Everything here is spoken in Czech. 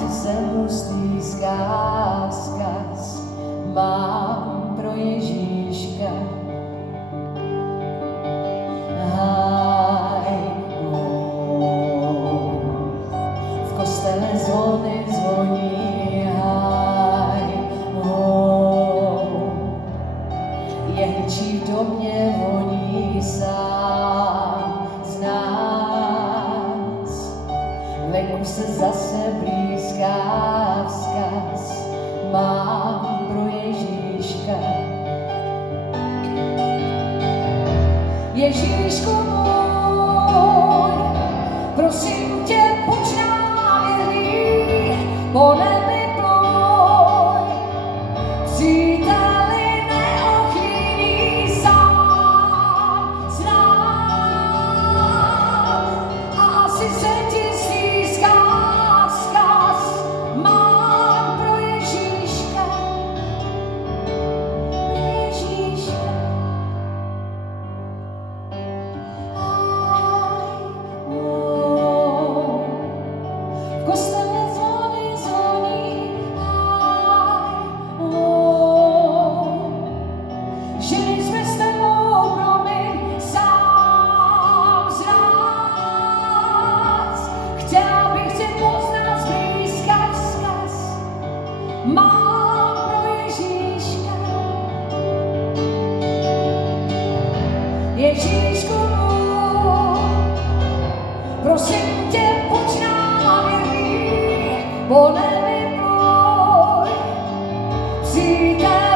si se mu stýská vzkaz mám pro Ježíška. V kostele zvony zvoní, jehličí v domě voní sám z nás. Venku se zase blízká vzkaz mám pro Ježíška. Ježíšku můj, prosím tě, buď nám věrný, po nebi pluj, příteli neochýlí sám z nás. A asi se ti stýská vzkaz mám pro Ježíška. Mám pro Ježíška. Ježíšku můj, prosím tě, buď nám věrný, po nebi pluj, příteli